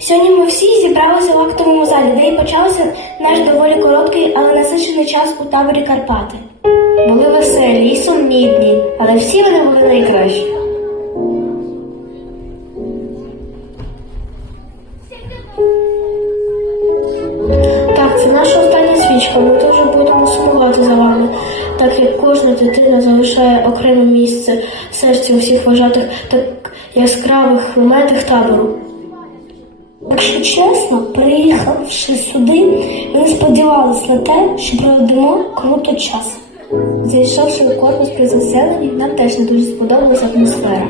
Сьогодні ми всі зібралися в актовому залі, де і почався наш доволі короткий, але насичений час у таборі Карпати. Були веселі і сумні дні, але всі вони були найкращі. Окреме місце в серці усіх вважатих так яскравих моментах табору. Якщо чесно, приїхавши сюди, ми сподівалися на те, що проведемо круто час. Зайшовши у корпус при заселенні, нам теж не дуже сподобалася атмосфера.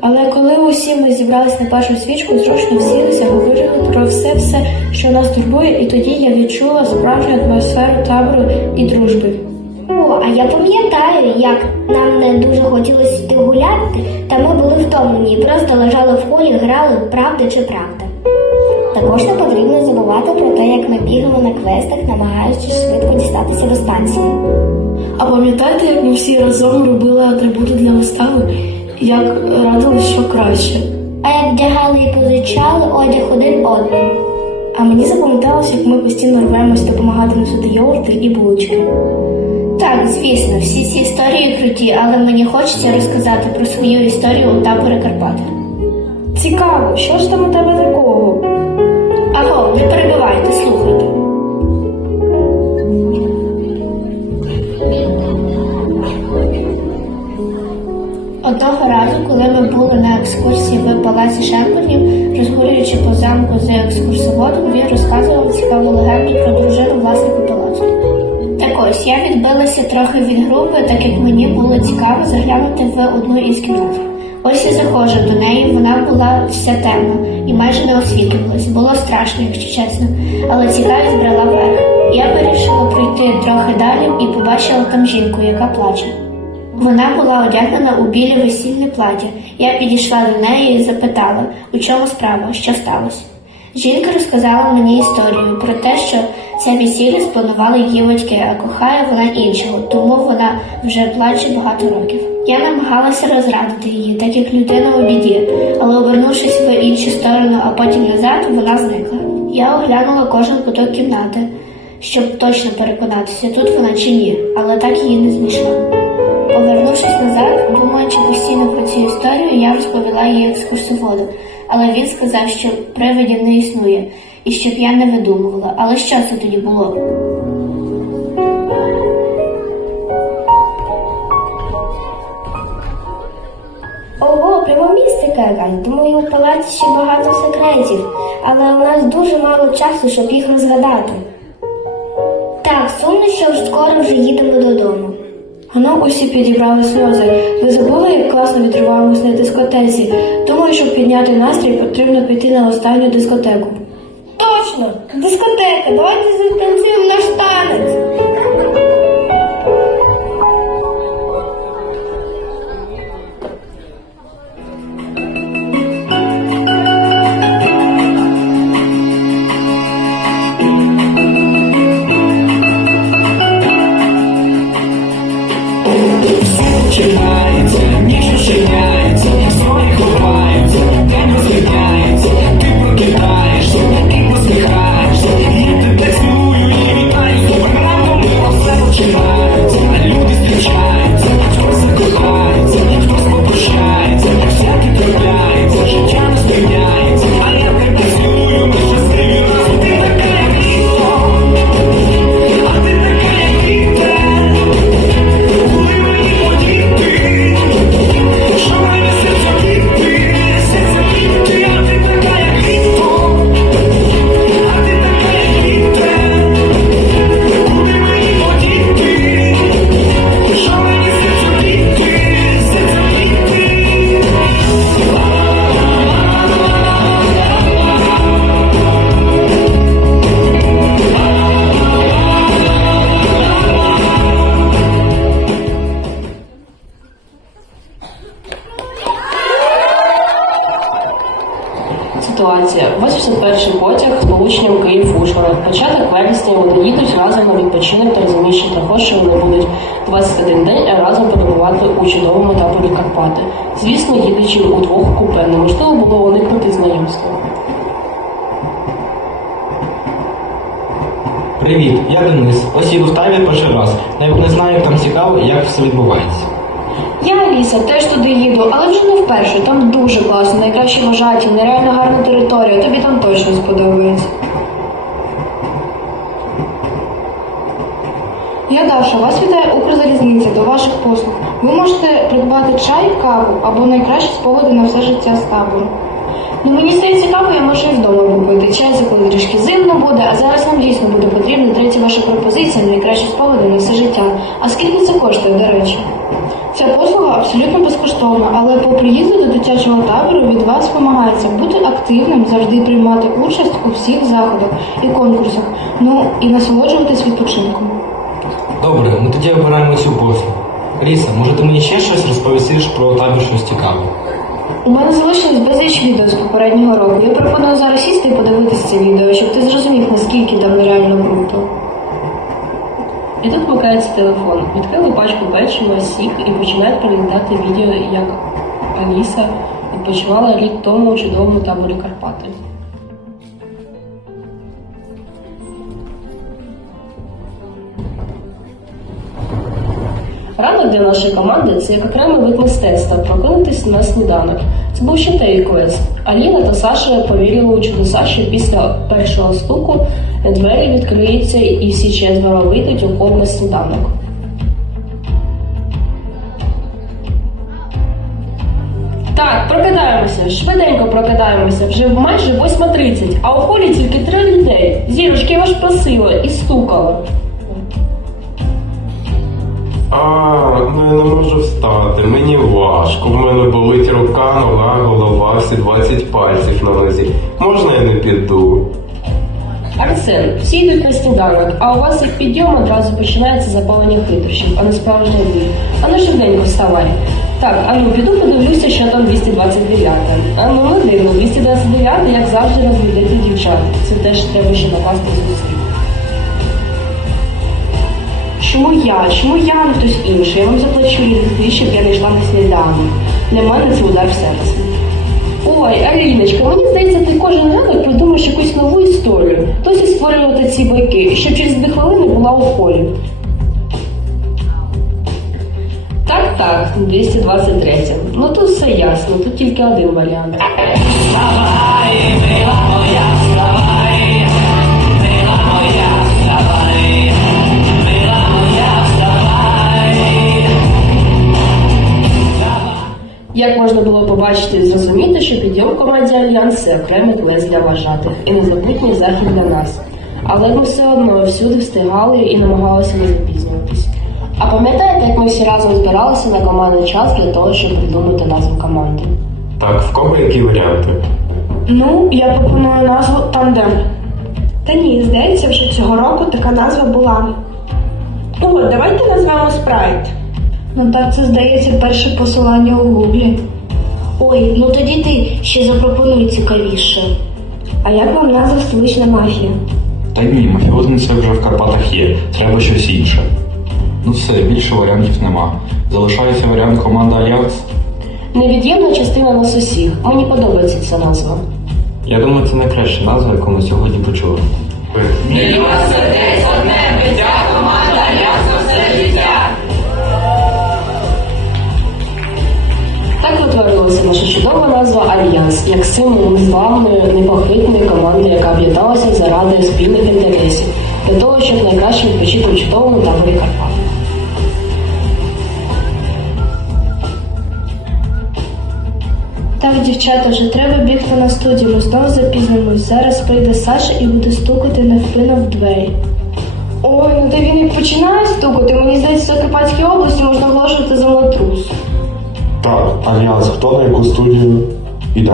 Але коли усі ми зібрались на першу свічку, зручно всілися, говорили про все, все, що нас турбує, і тоді я відчула справжню атмосферу табору і дружби. О, а я пам'ятаю, як нам не дуже хотілося йти гуляти, та ми були втомлені і просто лежали в холі, грали правда чи правда. Також не потрібно забувати про те, як ми бігали на квестах, намагаючись швидко дістатися до станції. А пам'ятаєте, як ми всі разом робили атрибути для вистави, як радили, що краще? А як вдягали і позичали одяг один одному. А мені запам'яталося, як ми постійно рвемось допомагати носити йогурти і булочки. Так, звісно, всі ці історії круті, але мені хочеться розказати про свою історію у таборі Карпати. Цікаво, що ж там у тебе такого? Аго, не перебивайте, слухайте. Одного разу, коли ми були на екскурсії в палаці Шемпанів, розгулюючи по замку з екскурсоводом, він розказував цікаву легенду про дружину власника палацу. Так ось я відбилася трохи від групи, так як мені було цікаво заглянути в одну із кімнат. Ось я заходжу до неї, вона була вся темна і майже не освітлювалась. Було страшно, якщо чесно, але цікавість брала верх. Я вирішила пройти трохи далі і побачила там жінку, яка плаче. Вона була одягнена у біле весільне плаття. Я підійшла до неї і запитала, у чому справа, що сталося. Жінка розказала мені історію про те, що це весілля спланували її батьки, а кохає вона іншого, тому вона вже плаче багато років. Я намагалася розрадити її, так як людина у біді, але обернувшись в іншу сторону, а потім назад, вона зникла. Я оглянула кожен куток кімнати, щоб точно переконатися, тут вона чи ні, але так її не знайшла. Повернувшись назад, думаючи постійно про цю історію, я розповіла її екскурсоводу, але він сказав, що привидів не існує, і щоб я не видумувала. Але що це тоді було? Ого, прямо містика якась. Думаю, у палаці ще багато секретів, але у нас дуже мало часу, щоб їх розгадати. Так, сумно, що скоро вже їдемо додому. Воно усі підібрали сльози. Ви забули, як класно відриваємось на дискотеці. Думаю, щоб підняти настрій, потрібно піти на останню дискотеку. Точно! Дискотека! Давайте затанцюємо наш танець! Потяг з полученням Київ-Ужгород. Початок вересня вони їдуть разом на відпочинок та розуміють, що також що вони будуть 21 день разом перебувати у чудовому таборі Карпати. Звісно, їдучи удвох купе, неможливо було уникнути знайомства. Привіт, я Денис. Ось їду в табір перший раз. Навіть не знаю, як там цікаво як все відбувається. Я Аліса, теж туди їду, але вже не вперше. Там дуже класно, найкраще вважаті, нереально гарна територія. Тобі там точно сподобається. Я Даша, вас вітає Укрзалізниця до ваших послуг. Ви можете придбати чай, каву або найкращі спогади на все життя з табору. Ну мені здається, каву я можу і вдома купити. Чай за коли трішки зимно буде, а зараз нам дійсно буде потрібна третя ваша пропозиція найкращі спогади на все життя. А скільки це коштує, до речі? Ця послуга абсолютно безкоштовна, але по приїзду до дитячого табору від вас вимагається бути активним, завжди приймати участь у всіх заходах і конкурсах, ну і насолоджуватись відпочинком. Добре, ну тоді обираємо цю послугу. Ліса, може ти мені ще щось розповісиш про табір щось цікаве? У мене залишилось безліч відео з попереднього року. Я пропоную зараз сісти і подивитися це відео, щоб ти зрозумів, наскільки там нереально круто. І тут вмикається телефон. Відкрили пачку печива, сік і починають переглядати відео, як Аліса відпочивала рік тому у чудовому таборі Карпати. Ранок для нашої команди це як окремий вид мистецтва прокинутися на сніданок. Це був ще той квест. Аліна та Саша повірили у чудеса, що після першого стуку двері відкриються і всі четверо вийдуть у на сніданок. Так, прокидаємося, швиденько прокидаємося. Вже майже 8.30, а у холі тільки три людей. Зірочки, я вас просила і стукала. Можу встати, мені важко. В мене болить рука, нога, голова, всі 20 пальців на нозі. Можна я не піду? Арсен, всі йдуть на сніданок, а у вас як підйом одразу починається запалення хитрощів, а не справжня біль. А ну швиденько вставай. Так, а ну піду подивлюся, що там 229. А ну не дивно, 229, як завжди, розглядати дівчат. Це теж треба ще накласти зустріч. Чому я? Чому я не хтось інший? Я вам заплачу літи, щоб я не йшла на сніданок. Для мене це удар в серце. Ой, Аліночка, мені здається, ти кожен ранок придумаєш якусь нову історію. Досі створювати ці байки, щоб через дві хвилини була у холі. Так, так, 223. Ну тут все ясно, тут тільки один варіант. Побачити і зрозуміти, що підйом команді Альянс це окремий квест для вважатих і незабутній захід для нас. Але ми все одно всюди встигали і намагалися не запізнюватись. А пам'ятаєте, як ми всі разом збиралися на командний час для того, щоб придумати назву команди? Так, в кого які варіанти? Ну, я пропоную назву Тандем. Та ні, здається, вже цього року така назва була. О, давайте назвемо Спрайт. Ну так це здається перше посилання у гуглі. Ой, ну тоді ти ще запропонуй цікавіше. А як вам назва столична мафія? Та ні, мафіозниця вже в Карпатах є, треба щось інше. Ну все, більше варіантів нема. Залишається варіант команда Альянс. Невід'ємна частина нас усіх. Мені подобається ця назва. Я думаю, це найкраща назва, яку ми сьогодні почули. Так утворилася наша чудова назва Альянс, як символ незламної, непохитної команди, яка об'єдналася заради спільних інтересів, для того, щоб найкраще відпочити у чудовому таборі Карпат. Так, дівчата, вже треба бігти на студію, ми знову запізнимось. Зараз прийде Саша і буде стукати невпинно в двері. Ой, ну де він як починає стукати, мені здається, в Закарпатській області можна оголошувати землетрус. Так, Альянс, хто на яку студію йде?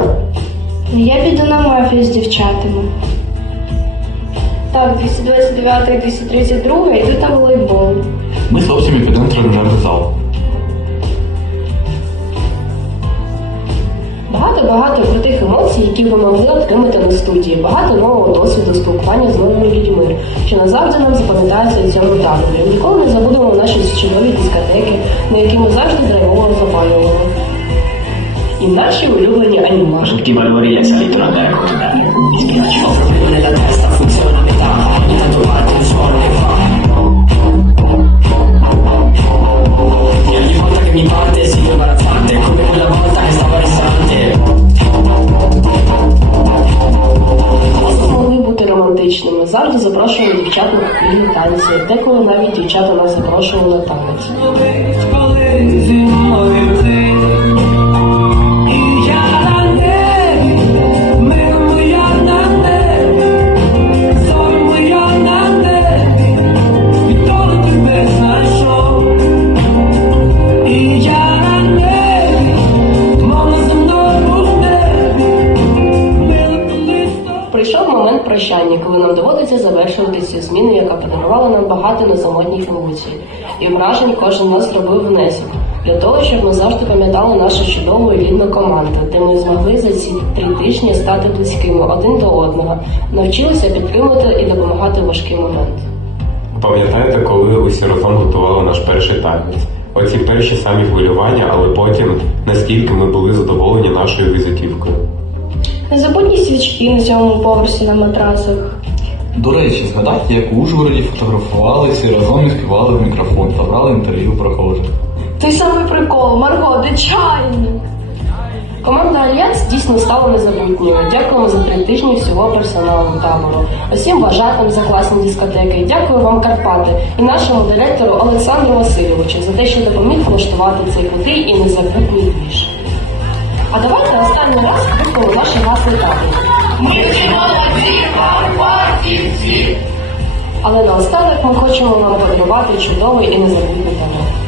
Ну, Я піду на мафію з дівчатами. Так, 229 і 232 йду на волейбол. Ми з хлопцями підемо тренажерний зал. Багато крутих емоцій, які ви могли отримати на студії, багато нового досвіду спілкування з новими людьми, що назавжди нам запам'ятається у цьому таборі. Ніколи не забудемо наші чудові дискотеки, на які ми завжди драйвово запалювали. І наші улюблені анімашки. Коли нам доводиться завершувати цю зміну, яка подарувала нам багато незамотніх емоцій. І вражень кожен нас зробив внесок для того, щоб ми завжди пам'ятали нашу чудову і рідну команду, де ми змогли за ці три тижні стати близькими один до одного, навчилися підтримувати і допомагати в важкий момент. Пам'ятаєте, коли усі разом готували наш перший танець? Оці перші самі хвилювання, але потім наскільки ми були задоволені нашою візитівкою. Незабутні свічки на сьомому поверсі на матрасах. До речі, згадайте, як у Ужгороді фотографувалися і разом і співали в мікрофон та брали інтерв'ю прохожих. Той самий прикол, Марго, де? Команда Альянс дійсно стала незабутньою. Дякуємо за три тижні всього персоналу табору. Усім бажатим за класні дискотеки. Дякую вам, Карпати, і нашому директору Олександру Васильовичу за те, що допоміг влаштувати цей крутий і незабутній двіж. А давайте останній раз виконуємо наші гасли табору. Але наостанок ми хочемо вам подарувати чудовий і незабутній табор.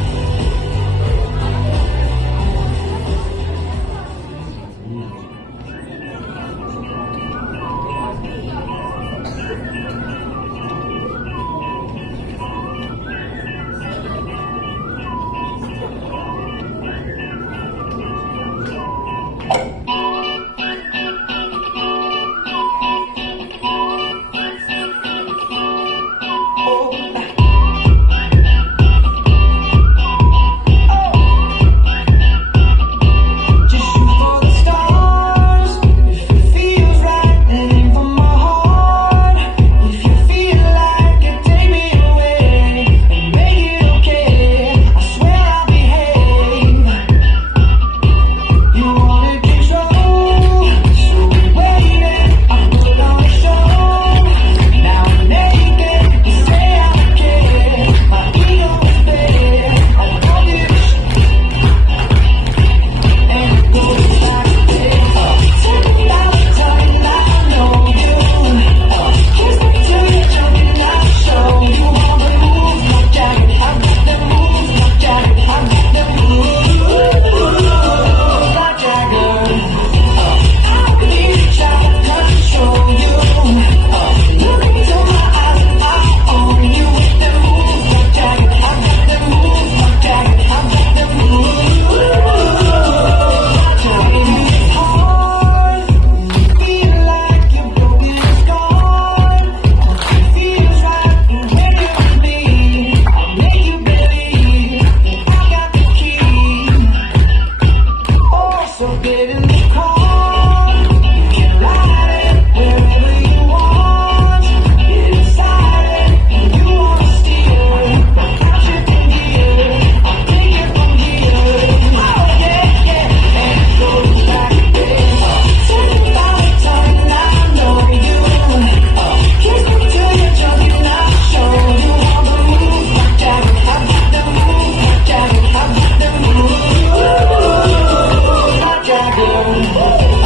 Oh!